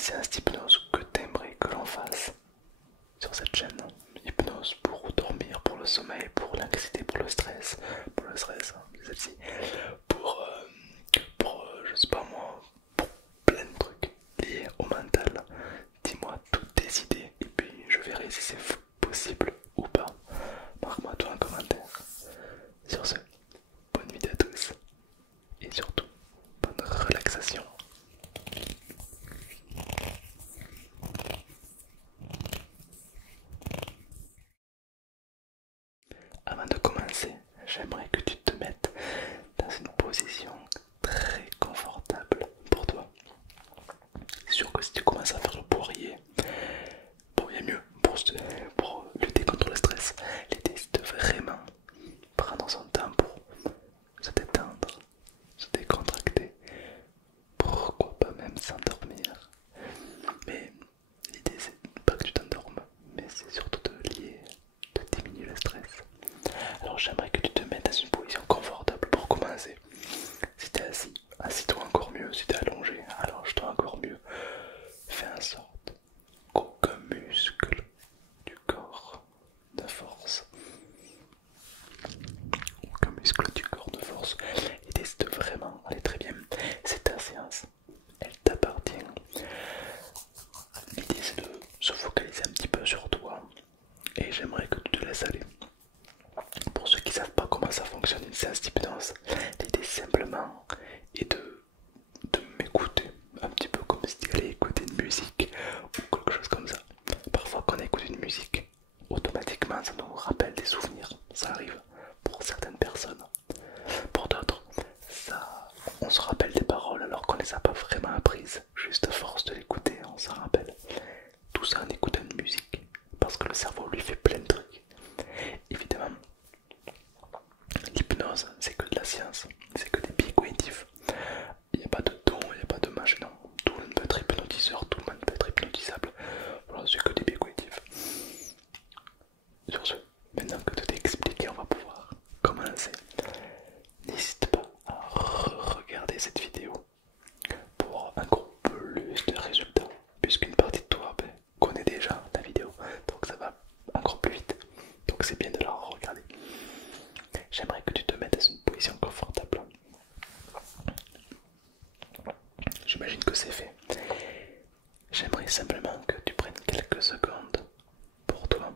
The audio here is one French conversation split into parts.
séance d'hypnose que t'aimerais que l'on fasse sur cette chaîne? Hypnose pour dormir, pour le sommeil, pour l'anxiété, pour le stress, hein, celle-ci, je sais pas moi, pour plein de trucs liés au mental. Dis-moi toutes tes idées et puis je verrai si c'est possible ou pas. Marque-moi toi un commentaire. Sur ce, bonne vidéo à tous et surtout, bonne relaxation. Avant de commencer, j'aimerais que tu te mettes dans une position très confortable pour toi. C'est sûr que si tu commences à faire le poirier, bon, il y a mieux pour lutter contre le stress. L'idée c'est de vraiment prendre son temps pour se détendre, se décontracter, pourquoi pas même s'endormir. Mais l'idée c'est pas que tu t'endormes, mais c'est surtout de diminuer le stress. Alors j'aimerais que tu te mettes dans une position confortable pour commencer. Si t'es assis, assis-toi encore mieux. Si t'es allongé, allonge-toi encore mieux. Fais en sorte qu'aucun muscle du corps ne force. Aucun muscle du corps ne force. L'idée c'est de vraiment aller très bien. C'est ta séance, elle t'appartient. L'idée c'est de se focaliser un petit peu sur toi. Et j'aimerais que tu te laisses aller. Pour ceux qui ne savent pas comment ça fonctionne une séance d'hypnose, l'idée simplement est de m'écouter un petit peu comme si tu allais écouter une musique ou quelque chose comme ça. Parfois quand on écoute une musique, automatiquement ça nous rappelle des souvenirs, ça arrive pour certaines personnes. Pour d'autres, on se rappelle des paroles alors qu'on les a pas vraiment apprises, juste à force de l'écouter on s'en rappelle. Tout ça en écoutant une musique, parce que le cerveau lui fait plein de trucs. Évidemment, l'hypnose, c'est que de la science, c'est que des pieds cognitifs. Il n'y a pas de don, il n'y a pas de machin, non. Tout le monde peut être hypnotiseur, tout le monde peut être hypnotisable. Voilà, c'est que des pieds cognitifs. Sur ce, maintenant que tout est expliqué, on va pouvoir commencer. N'hésite pas à regarder cette vidéo pour encore plus de résultats, puisqu'une partie de toi connaît déjà la vidéo, donc ça va encore plus vite. Donc c'est bien de la regarder. J'aimerais que tu te mettes dans une position confortable. J'imagine que c'est fait. J'aimerais simplement que tu prennes quelques secondes pour toi.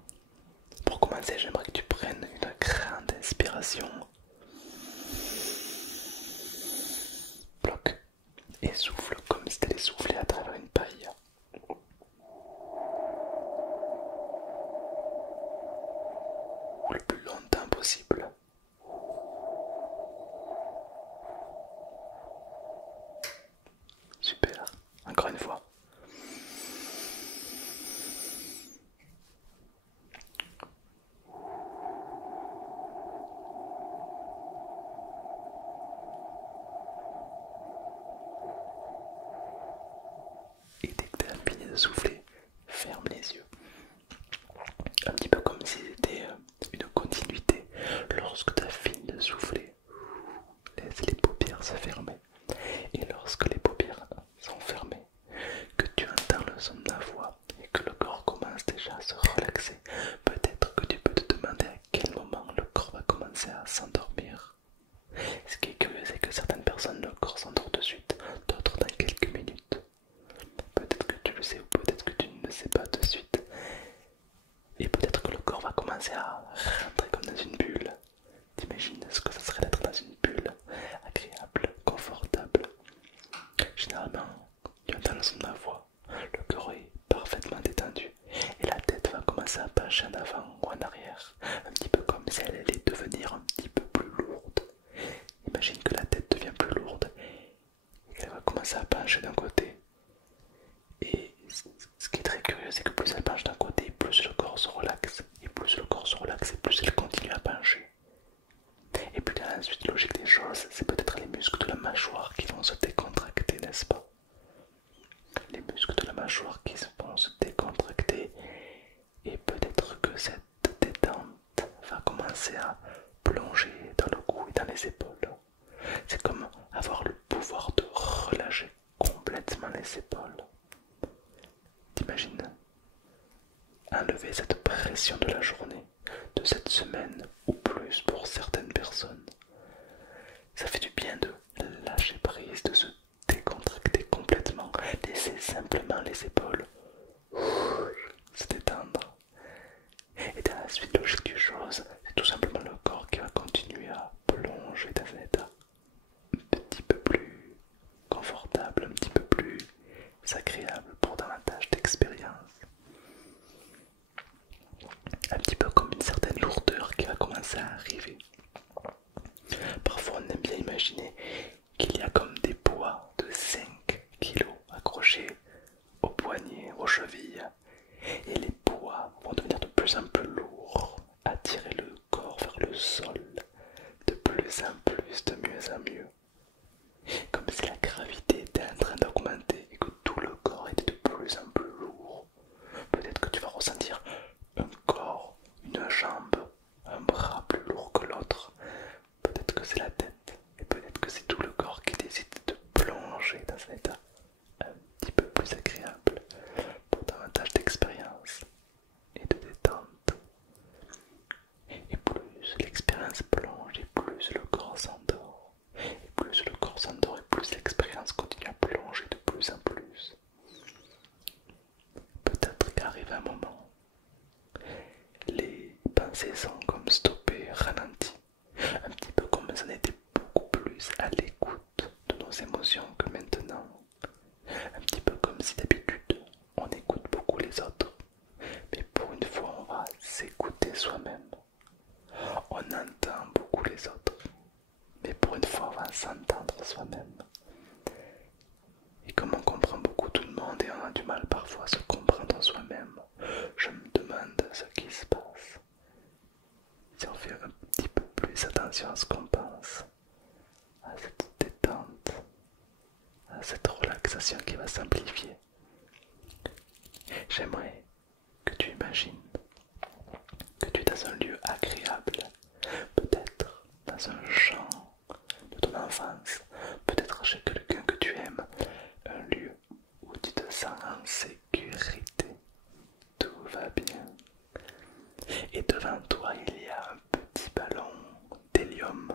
Pour commencer, j'aimerais que tu prennes une grande inspiration. Bloque et souffle comme si tu allais souffler à travers une paille. Le plus longtemps possible. Super, encore une fois. Et dès que tu as fini de souffler, ferme les yeux. Un petit peu comme si c'était une continuité. Lorsque tu as fini de souffler, laisse les paupières se fermer. Et lorsque les paupières sont fermées, que tu entends le son de ma voix et que le corps commence déjà à se relaxer, peut-être que tu peux te demander à quel moment le corps va commencer à s'endormir. Ce qui est curieux, c'est que certaines personnes, le corps s'endort de suite, d'autres dans quelques minutes. Peut-être que tu le sais ou peut-être que tu ne le sais pas de suite. Et peut-être que le corps va commencer à rentrer comme dans une bulle. T'imagines ce que ça serait d'être dans une bulle agréable, confortable. Généralement, tu entends le son de ma voix, le corps est parfaitement détendu et la tête va commencer à pencher en avant ou en arrière, un petit peu comme si elle allait devenir un petit peu plus lourde. Imagine que la tête devient plus lourde et qu'elle va commencer à pencher d'un côté. Et ce qui est très curieux, c'est que plus elle penche d'un côté, plus le corps se relaxe. Et plus le corps se relaxe, et plus elle continue à pencher. Et puis dans la suite logique des choses, c'est peut-être les muscles de la mâchoire qui vont se décontracter, n'est-ce pas? Les muscles de la mâchoire qui vont se décontracter. Et peut-être que cette détente va commencer à plonger dans le cou et dans les épaules. C'est comme avoir le pouvoir de relâcher complètement les épaules. enlever cette pression de la journée, de cette semaine ou plus pour certaines personnes. Ça fait du bien de lâcher prise, de se décontracter complètement, laisser simplement les épaules se détendre. Et dans la suite logique du chose, c'est tout simplement le corps qui va continuer à plonger dans un état un petit peu plus confortable, un petit peu plus agréable pour davantage d'expérience. Un petit peu comme une certaine lourdeur qui va commencer à arriver. Parfois on aime bien imaginer qu'il y a comme des poids de 5 kilos accrochés aux poignets, aux chevilles, et les poids vont devenir de plus en plus lourds, attirer le corps vers le sol, de plus en plus, de mieux en mieux. Comme si la gravité était en train d'augmenter et que tout le corps était de plus en plus lourd. Peut-être que tu vas ressentir un corps, une jambe, un bras plus lourd que l'autre. Peut-être que c'est la tête et peut-être que c'est tout le corps qui décide de plonger dans un état un petit peu plus agréable pour davantage d'expérience et de détente. Et plus l'expérience plonge et plus le corps s'endort. Et plus le corps s'endort et plus l'expérience continue à plonger de plus en plus. Peut-être qu'arrive un moment, les pensées sont comme stoppées, ralenties. Un petit peu comme si on était beaucoup plus à l'écoute de nos émotions que maintenant. Un petit peu comme si d'habitude on écoute beaucoup les autres. Mais pour une fois on va s'écouter soi-même. On entend beaucoup les autres. Mais pour une fois on va s'entendre soi-même. Et comme on comprend beaucoup tout le monde et on a du mal parfois à se comprendre soi-même, je me demande ce qui se passe. Si on fait un petit peu plus attention à ce qu'on pense, à cette détente, à cette relaxation qui va s'amplifier, j'aimerais que tu imagines que tu es dans un lieu agréable, peut-être dans un champ de ton enfance, peut-être chez quelqu'un que tu aimes, un lieu où tu te sens en sécurité, tout va bien. Et devant toi il y a un petit ballon d'hélium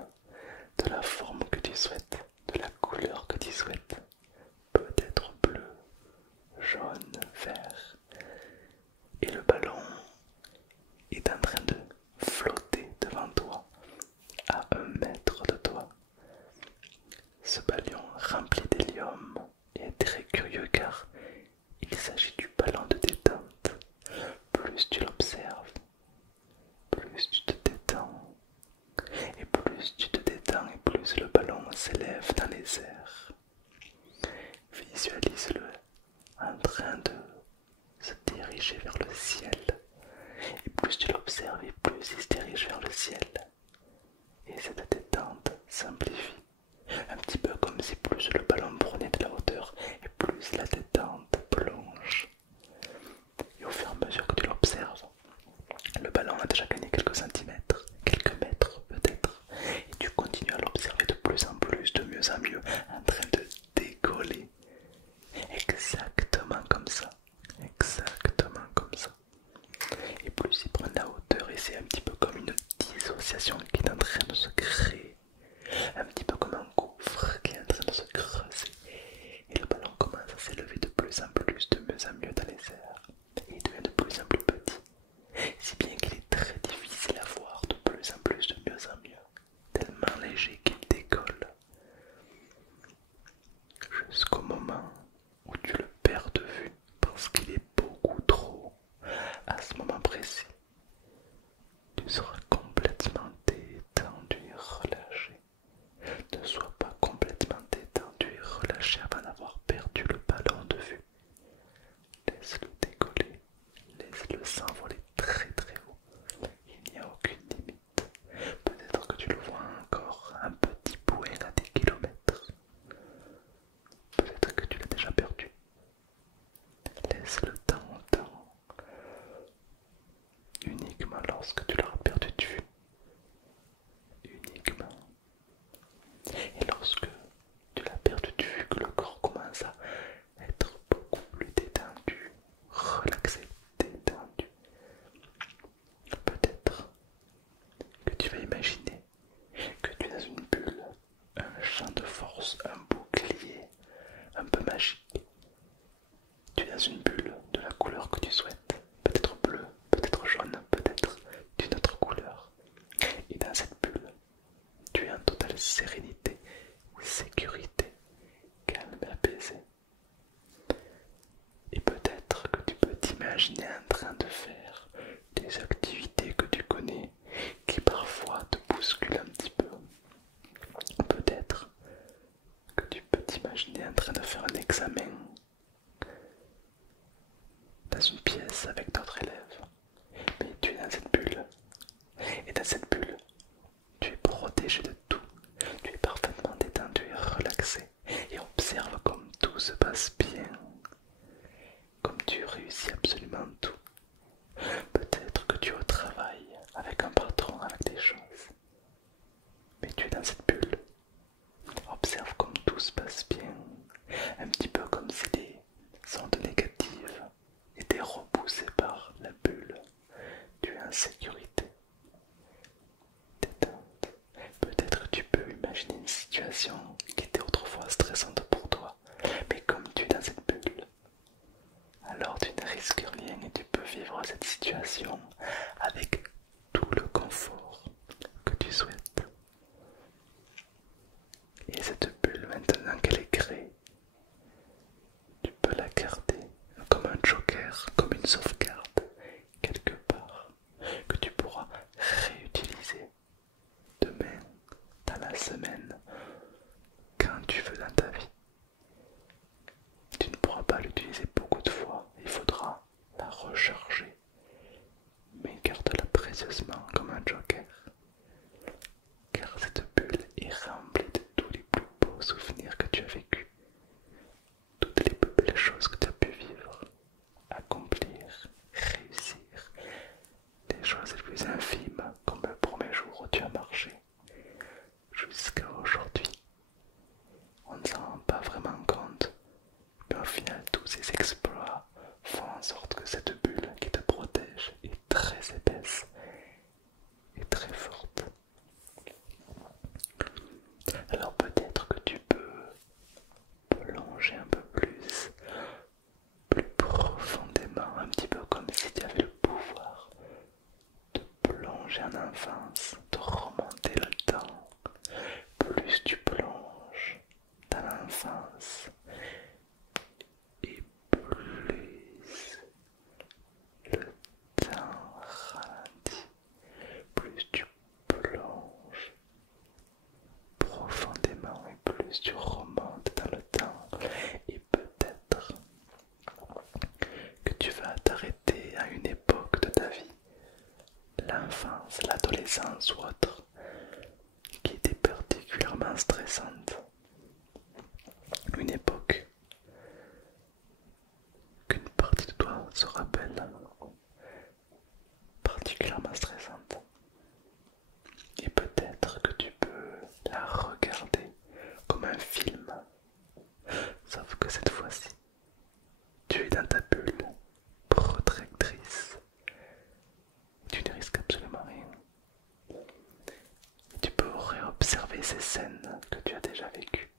de la forme que tu souhaites, de la couleur que tu souhaites, peut-être bleu, jaune, vert. Et le ballon est en train de flotter devant toi, à 1 mètre de toi. Ce ballon rempli d'hélium est très curieux car il s'agit du ballon de détente. Plus tu l'observes, plus tu te détends. Et plus tu te détends et plus le ballon s'élève dans les airs. Visualise-le en train de se diriger vers le ciel. Et plus tu l'observes et plus il se dirige vers le ciel. Et cette détente s'amplifie. Un petit peu comme si plus le ballon prenait de la hauteur et plus la détente plonge. Et au fur et à mesure que tu l'observes, le ballon a déjà gagné quelques centimètres, quelques mètres peut-être. Et tu continues à l'observer de plus en plus, de mieux en mieux, en train de décoller. Exactement comme ça. Exactement comme ça. Et plus il prend de la hauteur et c'est un petit peu comme une dissociation qui est en train de se créer. Un petit peu comme un gouffre qui est en train de se creuser. Et le ballon commence à s'élever de plus en plus, de mieux en mieux dans les airs. Et il devient de plus en plus petit. Si bien qu'il est très difficile à voir de plus en plus, de mieux en mieux. Tellement léger qu'il décolle. Jusqu'au moment où tu le perds de vue parce qu'il est beaucoup trop. À ce moment précis, tu seras complètement détendu et relâché. Ne sois pas complètement détendu et relâché avant d'avoir perdu le ballon de vue. Laisse-le décoller. une bulle de la couleur que tu souhaites, peut-être bleu, peut-être jaune, peut-être d'une autre couleur. Et dans cette bulle, tu es en totale sérénité, sécurité, calme et apaisé. Et peut-être que tu peux t'imaginer en train de faire des activités que tu connais qui parfois te bousculent un petit peu. Peut-être que tu peux t'imaginer en train de faire un examen dans une pièce avec d'autres élèves. Mais tu es dans cette bulle. Et dans cette bulle, tu es protégé de tout. Tu es parfaitement détendu et relaxé. Et observe comme tout se passe bien. Comme tu réussis absolument tout. Peut-être que tu es au travail avec un patron, avec des choses. Mais tu es dans cette bulle. Observe comme tout se passe bien. Un petit peu comme si les ondes négatives étaient repoussées par la bulle. Tu es en sécurité. Détente. Peut-être que tu peux imaginer une situation qui était autrefois stressante pour toi. Mais comme tu es dans cette bulle, alors tu ne risques rien et tu peux vivre cette situation avec tout le confort que tu souhaites. Et cette bulle, maintenant qu'elle est créée, tu peux la garder comme un joker, comme une sauvegarde, quelque part, que tu pourras réutiliser demain, dans la semaine, quand tu veux dans ta vie. Tu ne pourras pas l'utiliser beaucoup de fois, il faudra la recharger, mais garde-la précieusement comme un joker, car cette bulle est remplie de tous les plus beaux souvenirs que tu as vécus, toutes les plus belles choses que tu as pu vivre, accomplir, réussir, les choses les plus infimes, comme le premier jour où tu as marché, jusqu'à aujourd'hui. On ne s'en rend pas vraiment compte, mais au final tous ces exploits font en sorte que cette bulle qui te protège est très épaisse et très forte. Alors peut-être que tu peux plonger un peu plus profondément, un petit peu comme si tu avais le pouvoir de plonger en enfance, de remonter le temps. Plus tu plonges dans l'enfance, et plus le temps ralentit, plus tu plonges profondément et plus tu remontes dans le temps. Et peut-être que tu vas t'arrêter à une époque de ta vie, l'enfance, l'adolescence ou autre, qui était particulièrement stressante. Une époque qu'une partie de toi se rappelle particulièrement stressante. Et peut-être que tu peux la regarder comme un film, sauf que cette fois-ci, tu es dans ta bulle protectrice. Tu ne risques absolument rien. Tu peux réobserver ces scènes que tu as déjà vécues,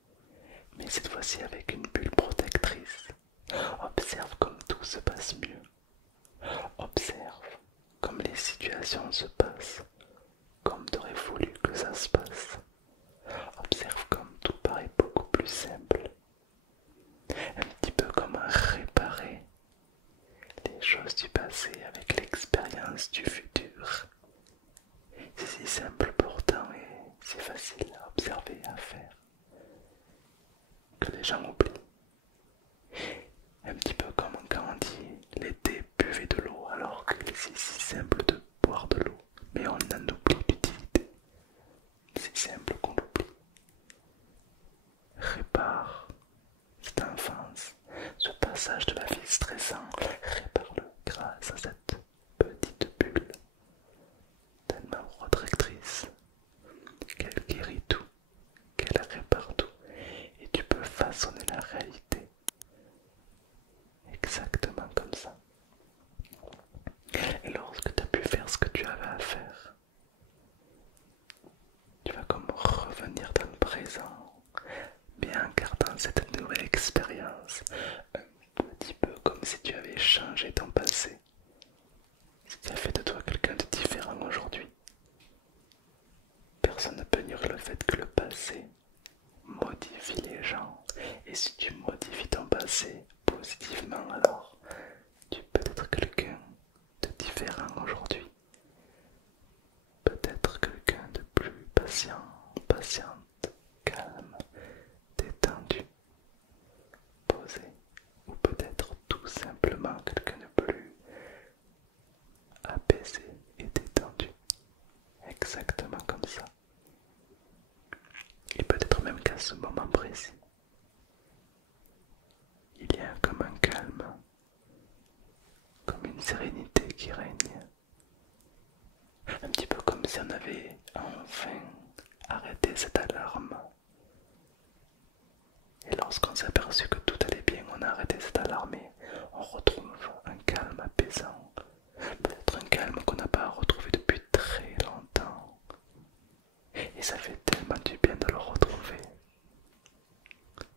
mais cette fois-ci avec une bulle protectrice. Observe comme tout se passe mieux. Observe comme les situations se passent, comme tu aurais voulu que ça se passe. Observe comme tout paraît beaucoup plus simple. Un petit peu comme réparer les choses du passé avec l'expérience du futur. C'est si simple pourtant et si facile à observer et à faire que les gens oublient. Un petit peu comme quand on dit l'été buvez de l'eau alors que c'est si simple de boire de l'eau, mais on en oublie l'utilité. C'est simple qu'on l'oublie. Répare cette enfance, ce passage de la vie stressant, répare-le grâce à cette petite bulle tellement protectrice qu'elle guérit tout, qu'elle répare tout, et tu peux façonner la réalité exactement comme ça. Et lorsque tu as pu faire ce que tu avais à faire, tu vas comme revenir dans le présent, mais en gardant cette nouvelle expérience, un petit peu comme si effectivement, alors tu peux être quelqu'un de différent aujourd'hui. Peut-être quelqu'un de plus patient, patiente, calme, détendu, posé. Ou peut-être tout simplement quelqu'un de plus apaisé et détendu. Exactement comme ça. Et peut-être même qu'à ce moment précis, il y a comme un calme, comme une sérénité qui règne. Un petit peu comme si on avait enfin arrêté cette alarme. Et lorsqu'on s'est aperçu que tout allait bien, on a arrêté cette alarme et on retrouve un calme apaisant. Peut-être un calme qu'on n'a pas retrouvé depuis très longtemps. Et ça fait tellement du bien de le retrouver.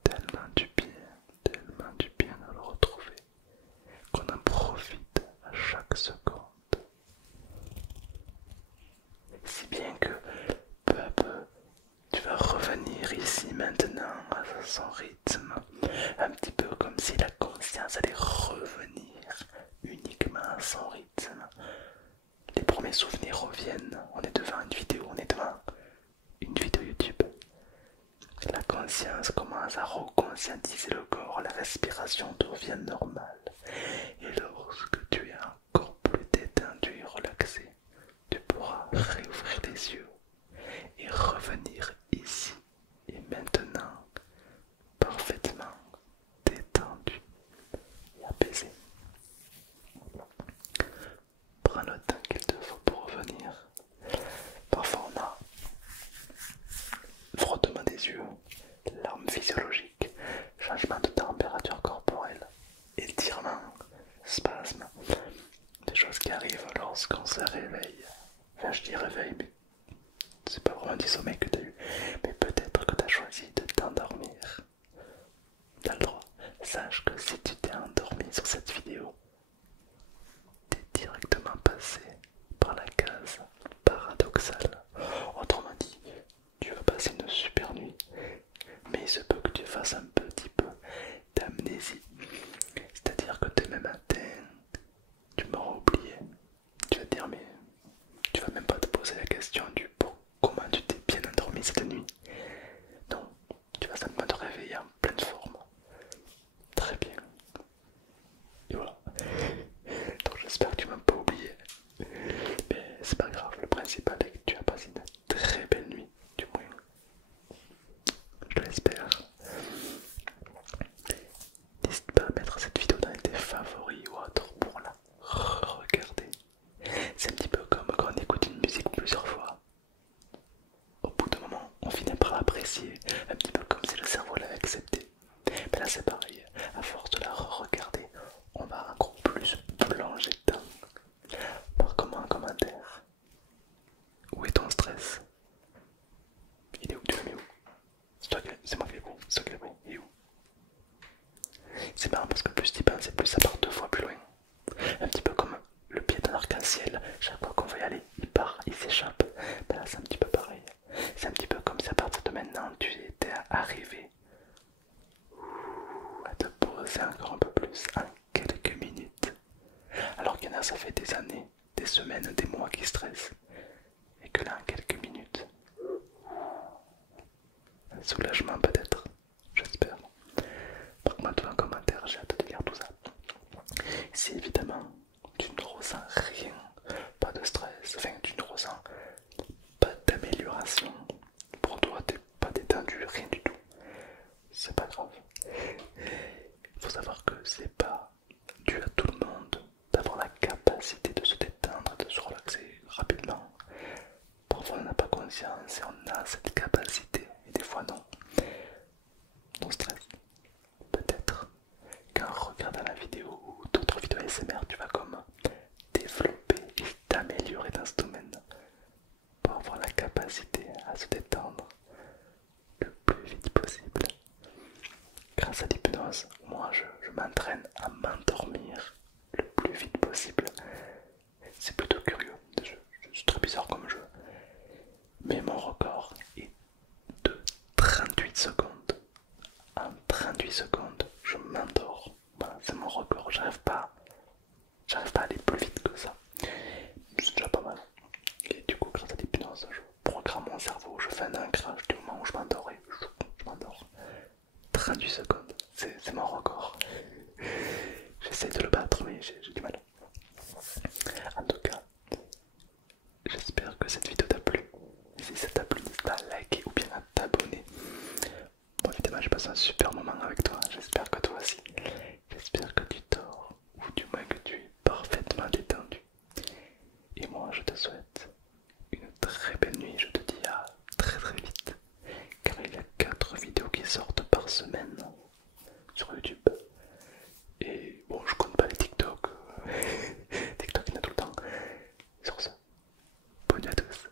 Tellement du bien de le retrouver. Qu'on en profite à chaque seconde. Si bien que peu à peu, tu vas revenir ici maintenant à son rythme. Un petit peu comme si la conscience allait revenir uniquement à son rythme. Les premiers souvenirs reviennent. On est devant une vidéo, on est devant une vidéo YouTube. La conscience commence à reconscientiser le corps, la respiration devient normale. Et lorsque tu es encore plus détendu et relaxé, tu pourras réouvrir les yeux et revenir ici et maintenant parfaitement détendu et apaisé. Prends le temps qu'il te faut pour revenir. Parfois on a frottement des yeux, larmes physiologiques, changement de température corporelle, étirement, spasme, des choses qui arrivent lorsqu'on se réveille. Enfin je dis réveil mais c'est pas vraiment du sommeil que tu as eu, mais peut-être que tu as choisi de t'endormir. T'as le droit. Sache que si tu t'es endormi sur cette vidéo, t'es directement passé par la case paradoxale. Autrement dit, tu vas passer une super nuit, mais il se peut que tu fasses un petit peu d'amnésie. C'est-à-dire que demain matin, tu m'auras oublié. Tu vas te dire, mais tu vas même pas te poser la question du comment tu t'es bien endormi cette nuit. Non, tu vas simplement te réveiller en pleine forme. Très bien. Et voilà. Donc j'espère que tu m'as pas oublié. Mais c'est pas grave, le principal est que tu as passé une très belle nuit, du moins. Je l'espère. N'hésite pas à mettre cette vidéo dans tes favoris ou autres pour la regarder. C'est un petit peu comme quand on écoute une musique plusieurs fois. Au bout d'un moment, on finit par l'apprécier, un petit peu comme si le cerveau l'avait accepté. Mais là c'est pareil, à force de la re-regarder, on va encore plus plonger dedans. Marque-moi un commentaire. Où est ton stress? Il est où? Tu le mets où? C'est moi qui l'ai pris, c'est toi qui l'as pris, il est où? C'est marrant parce que plus tu y penses, plus ça part 2 fois plus loin. Un petit peu comme le pied d'un arc-en-ciel, chaque fois qu'on va y aller, il part, il s'échappe. Ben là c'est un petit peu pareil. C'est un petit peu comme si à partir de maintenant tu étais arrivé à te poser encore un peu plus en quelques minutes. Alors qu'il y en a, ça fait des années, des semaines, des mois qui stressent. Et que là, en quelques minutes, un soulagement peut-être, j'espère. Marque-moi toi un commentaire, j'ai hâte de lire tout ça. Si évidemment tu ne ressens rien, pas de stress, enfin tu ne ressens pas d'amélioration, pour toi t'es pas détendu, rien du tout, c'est pas grave. Il faut savoir que c'est pas dû à tout le monde d'avoir la capacité de se détendre, de se relaxer rapidement. Parfois on n'a pas conscience et on a cette capacité, et des fois non. Non stress. Peut-être qu'en regardant la vidéo ou d'autres vidéos ASMR, tu vas comme développer et t'améliorer dans ce domaine pour avoir la capacité à se détendre le plus vite possible. Grâce à l'hypnose, moi je m'entraîne à m'endormir le plus vite possible. C'est plutôt curieux, c'est très bizarre comme jeu. Mais mon record est de 38 secondes. En 38 secondes, je m'endors. Voilà, c'est mon record. j'arrive pas à aller plus vite que ça. C'est déjà pas mal. Et du coup, grâce à l'hypnose, je programme mon cerveau, je fais un ancrage du moment où je m'endors et je m'endors. 38 secondes, c'est mon record. J'essaie de le battre, mais j'ai du mal. En tout cas, j'espère que cette vidéo t'a plu. Si ça t'a plu, n'hésite pas à liker ou bien à t'abonner. Bon, évidemment, j'ai passé un super moment avec toi. J'espère que toi aussi. J'espère que tu dors, ou du moins que tu es parfaitement détendu. Et moi, je te souhaite une très belle nuit. Je te dis à très très vite. Car il y a 4 vidéos qui sortent par semaine sur YouTube. Et bon, je compte pas les TikTok. TikTok, il y en a tout le temps. Sur ce, bonne nuit à tous.